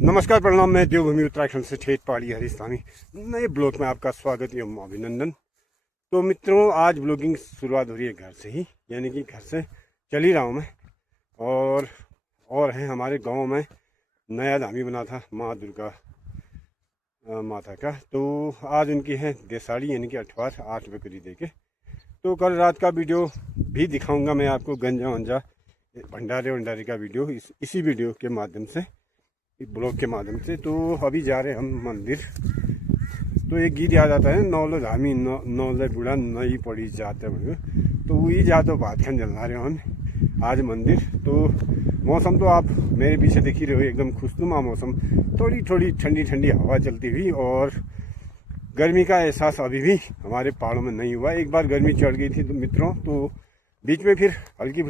नमस्कार, प्रणाम। मैं देवभूमि उत्तराखंड से ठेठ पहाड़ी हरीश धामी नए ब्लॉग में आपका स्वागत एवं अभिनंदन। तो मित्रों, आज ब्लॉगिंग शुरुआत हो रही है घर से ही, यानी कि घर से चल ही रहा हूँ मैं। और है हमारे गांव में नया धामी बना था माँ दुर्गा माता का। तो आज उनकी है देसाड़ी, यानी कि 8 बकरी दे के। तो कल रात का वीडियो भी दिखाऊंगा मैं आपको, गंजा वंजा भंडारे का वीडियो इसी वीडियो के माध्यम से, ब्लॉग के माध्यम से। तो अभी जा रहे हम मंदिर। तो एक गीत याद आता है, नौलो धामी नौले बुढ़ा नई पड़ी जाते हुए। तो वही जातो बात खान जला रहे हम आज मंदिर। तो मौसम तो आप मेरे पीछे देख ही रहे हो, एकदम खुशनुमा मौसम, थोड़ी थोड़ी ठंडी ठंडी हवा चलती हुई। और गर्मी का एहसास अभी भी हमारे पहाड़ों में नहीं हुआ। एक बार गर्मी चढ़ गई थी तो मित्रों, तो बीच में फिर हल्की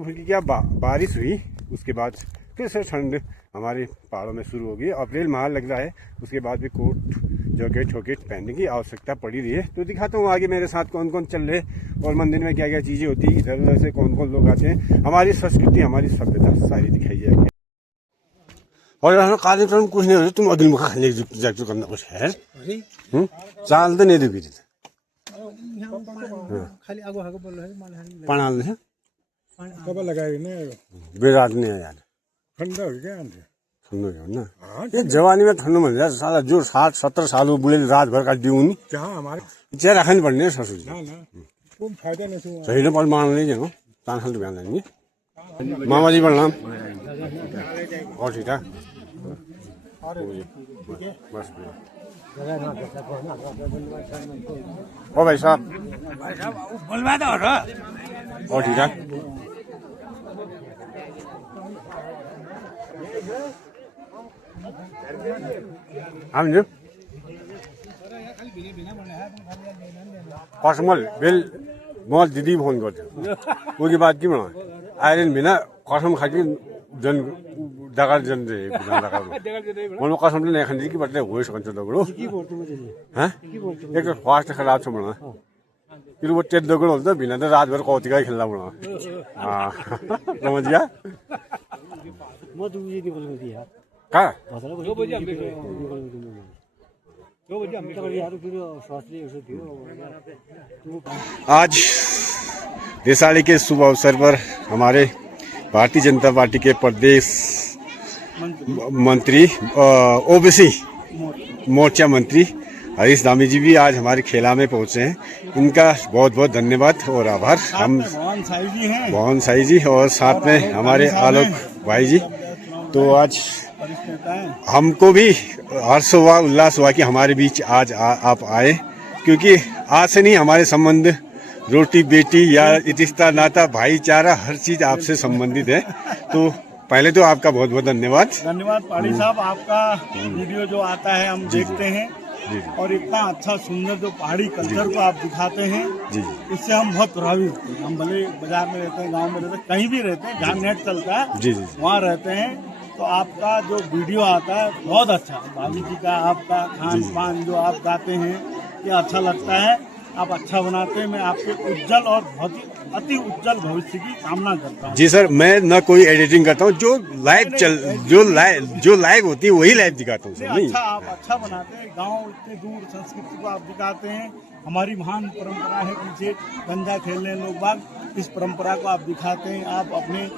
फुल्की क्या बारिश हुई। उसके बाद फिर से ठंड हमारे पहाड़ों में शुरू हो गई। अप्रैल माह लग रहा है, उसके बाद भी कोट जैकेट पहनने की आवश्यकता पड़ी रही है। तो दिखाता हूँ आगे मेरे साथ कौन कौन चल रहे और मंदिर में क्या क्या चीज़ें होती है, इधर उधर से कौन कौन लोग आते हैं। हमारी संस्कृति, हमारी सभ्यता सारी दिखाई जाएगी। और कार्यक्रम कुछ नहीं हो, तुम अदिल मुखा खाने करना कुछ है चाल तो नहीं देगी पढ़ाल है कब लगाए ना बेरात नहीं है यार, ठंडा हो गया ठंड हो गया ना। ये जवानी में ठंड मिल जाए साला, जो 60-70 साल वो बुढ़े रात भर का ड्यू नहीं क्या हमारे चेहरा रखनी पड़नी है ससुर जी। तुम फायदा नहीं सही ना पर मान लीजिए ना, तान बयान लेंगे। मामा जी प्रणाम। और ठीक है बस ओ भाई साहब बोलवा दो। और ठीक है हम जो कसमल बेल मल दीदी फोन गर्थ्यो उसके बाद के बना आइरन बिना कसम खाके जन डगर जन मन कसम नहीं खाने की बटले हो सकते दगड़ो हाँ एक फास्ट खराब छ बना फिर वो टेट दगड़ होता बिना तो रात भर कौती का खेलना बना। हाँ समझ गया का आज देसाड़ी के शुभ अवसर पर हमारे भारतीय जनता पार्टी के प्रदेश मंत्री ओबीसी मोर्चा मंत्री हरीश धामी जी भी आज हमारे खेला में पहुंचे हैं। इनका बहुत बहुत धन्यवाद और आभार। हम मोहन साई जी और साथ में हमारे आलोक भाई जी। तो आज हमको भी हर्ष हुआ, उल्लास हुआ कि हमारे बीच आज आप आए, क्योंकि आज से नहीं हमारे संबंध रोटी बेटी या रिश्ता नाता भाईचारा हर चीज आपसे संबंधित है। तो पहले तो आपका बहुत बहुत धन्यवाद। पहाड़ी साहब, आपका वीडियो जो आता है हम देखते हैं और इतना अच्छा सुंदर जो पहाड़ी कल्चर को आप दिखाते हैं, इससे हम बहुत प्रभावित होते हैं। हम भले बाजार में रहते हैं, गांव में रहते हैं, कहीं भी रहते हैं जहाँ नेट चलता है वहाँ रहते हैं, तो आपका जो वीडियो आता है बहुत अच्छा, भाभी जी का आपका खान पान जो आप गाते हैं ये अच्छा लगता है। आप अच्छा बनाते हैं। मैं आपके उज्जवल और बहुत ही अति उज्जवल भविष्य की कामना करता हूँ। जी सर, मैं न कोई एडिटिंग करता हूँ, जो लाइव होती है वही लाइव दिखाता हूँ। अच्छा, आप अच्छा बनाते हैं। गांव इतने दूर संस्कृति को आप दिखाते हैं। हमारी महान परंपरा है, पीछे गंजा खेलने लोग बाग, इस परंपरा को आप दिखाते हैं। आप अपने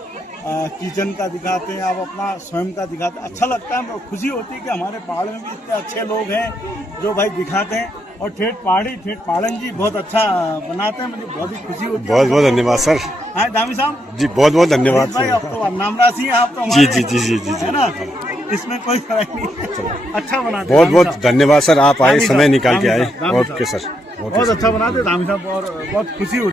किचन का दिखाते हैं, आप अपना स्वयं का दिखाते हैं। अच्छा लगता है, खुशी होती है कि हमारे पहाड़ में भी इतने अच्छे लोग हैं जो भाई दिखाते हैं। और ठेठ पहाड़न जी बहुत अच्छा बनाते हैं, मुझे बहुत ही खुशी होती है। बहुत बहुत धन्यवाद सर। हाँ धामी साहब जी, बहुत बहुत धन्यवाद भाई। अब तो नाम राशि है आप तो। जी है ना, इसमें कोई फर्क नहीं। अच्छा बनाते, बहुत बहुत धन्यवाद सर, आप आए, समय निकाल के आए। ओके सर, बहुत अच्छा बनाते धामी साहब और बहुत खुशी होती।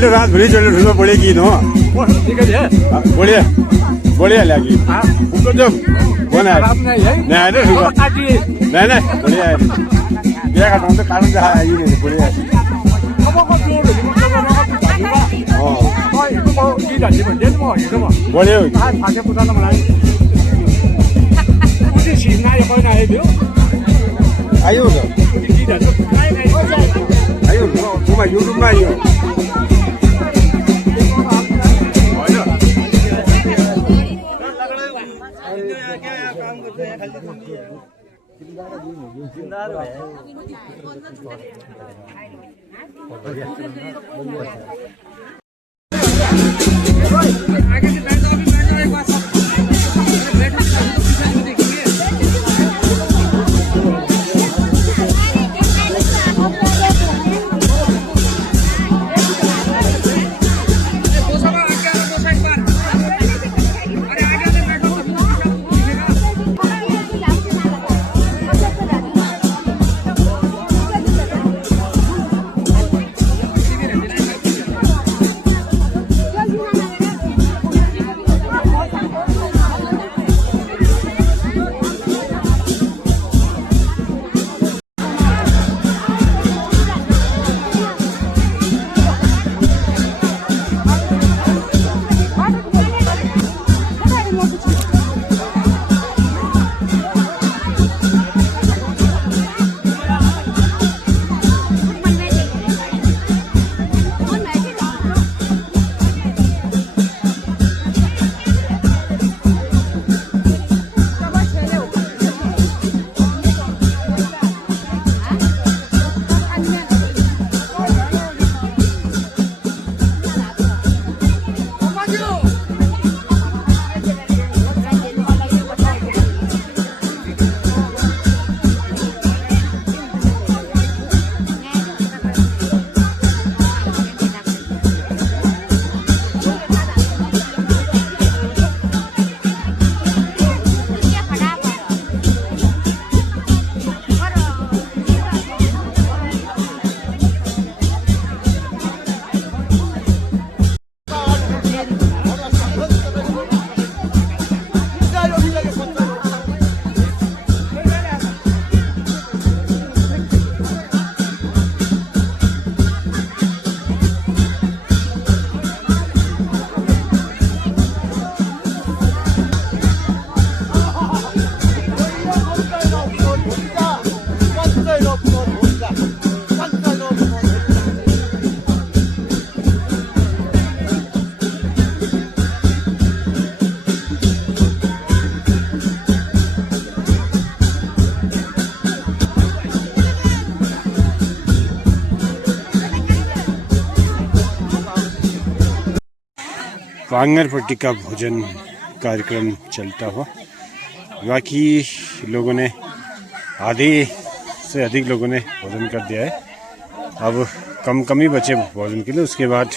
मैले रातभरि चल्यो ठुलो बढिया गीत हो ठिकै छ बढिया बढिया लाग्यो गजब बनायो नहीं आयो ठुलो नहीं नहीं बढिया आयो बिहा काट्नु त काट्नु जहाँ आयो नि बढिया बढिया हो आयो त आयो तुमा युट्युबमा आयो आंगनपट्टी का भोजन कार्यक्रम चलता हुआ बाकी लोगों ने आधे से अधिक लोगों ने भोजन कर दिया है। अब कम ही बचे भोजन के लिए। उसके बाद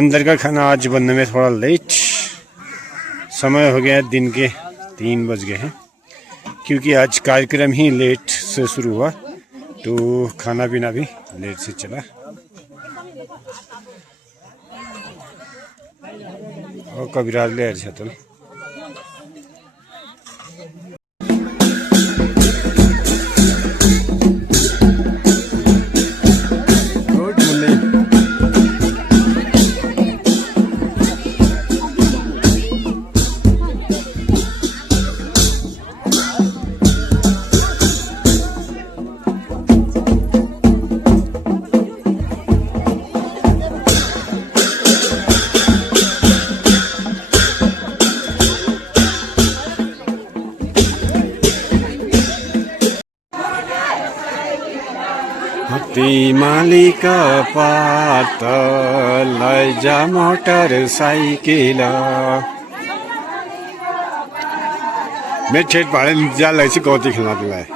अंदर का खाना आज बनने में थोड़ा लेट समय हो गया है, दिन के 3 बज गए हैं क्योंकि आज कार्यक्रम ही लेट से शुरू हुआ तो खाना पीना भी लेट से चला। और कविराज ले छतल मालिका पात लैजा मोटर साइकिल मैं छेट भाड़े जा लैसी कौती खिला दिलाए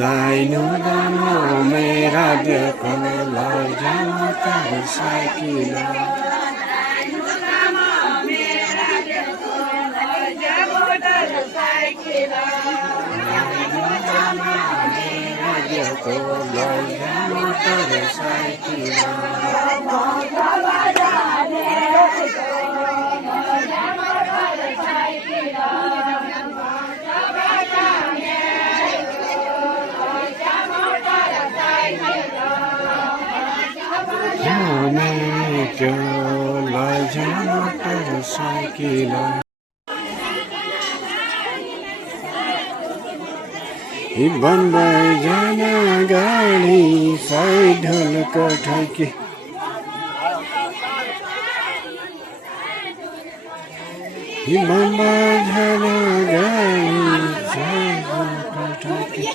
दाइनो दानो मेरा देखो लैजा मोटर साइकिल Kila तो लय मोटरसाइकिल मोटरसाइकिल बम्बई जाना गाड़ी साइड ढोलक ठोकी बम्बई जाना गाड़ी साइड ढोलक ठोकी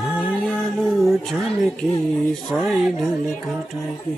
मायालु छनकी साइडल घटाइकी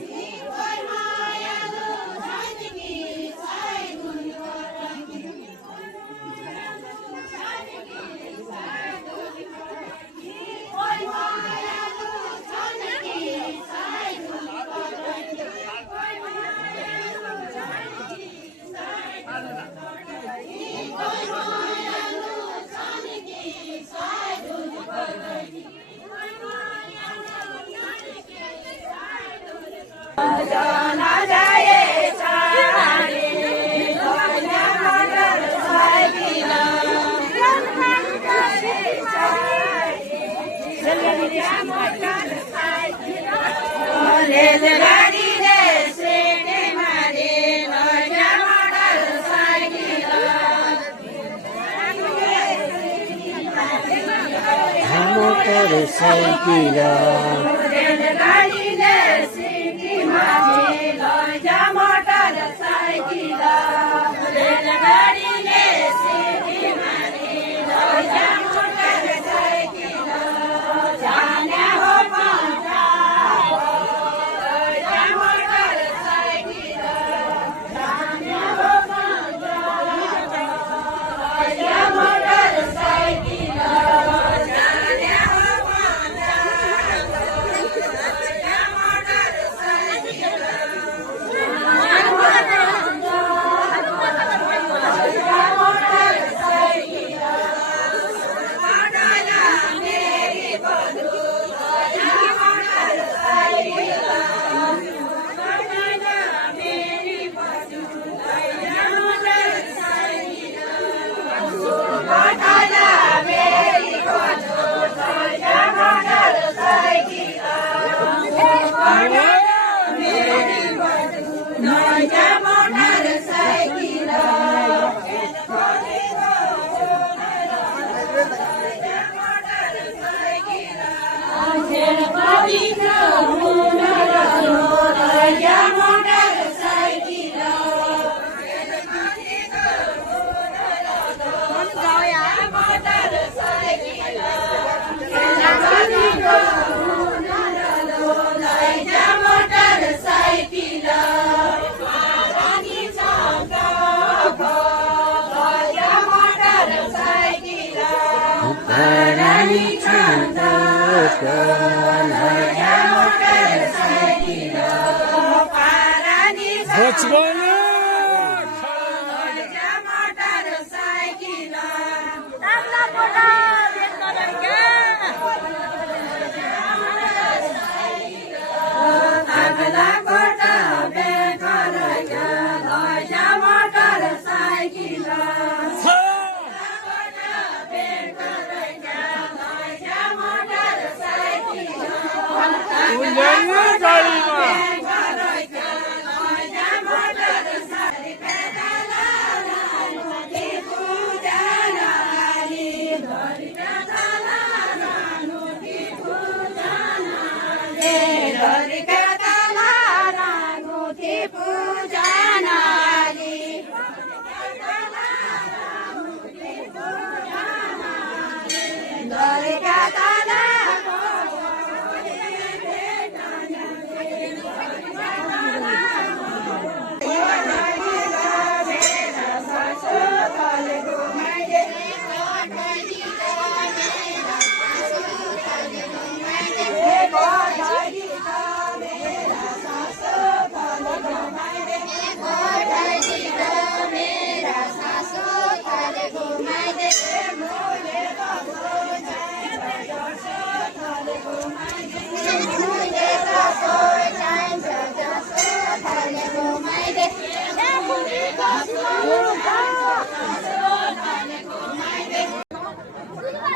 मोटर साइकिल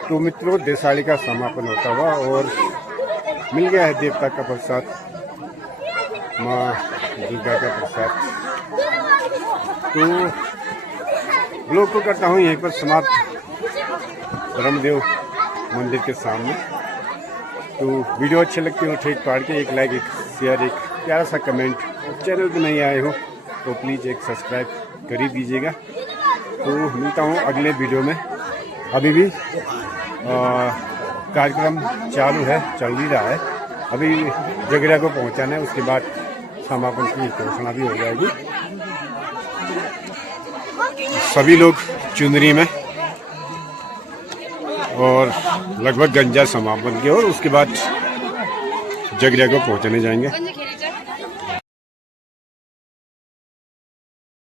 तो मित्रों देसाली का समापन होता हुआ और मिल गया है देवता का प्रसाद, माँ दुर्गा का प्रसाद। तो ब्लॉग को करता हूँ यहीं पर समाप्त ब्रह्मदेव मंदिर के सामने। तो वीडियो अच्छे लगते हो ठीक पाड़ के एक लाइक, एक शेयर, एक प्यारा सा कमेंट, और चैनल पे नहीं आए हो तो प्लीज़ एक सब्सक्राइब कर ही दीजिएगा। तो मिलता हूँ अगले वीडियो में। अभी भी कार्यक्रम चालू है, चल ही रहा है। अभी जगड़ा को पहुँचाना है, उसके बाद समापन की घोषणा भी हो जाएगी। सभी लोग चुनरी में और लगभग गंजा समापन की, और उसके बाद जगड़ा को पहुँचाने जाएंगे।